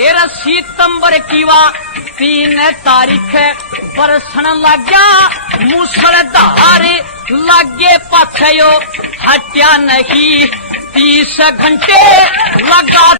13 सितंबर की वा 3 तारीख बरसन लग गया मूसलधार लागे पाछयो हट्या नहीं 30 घंटे लगा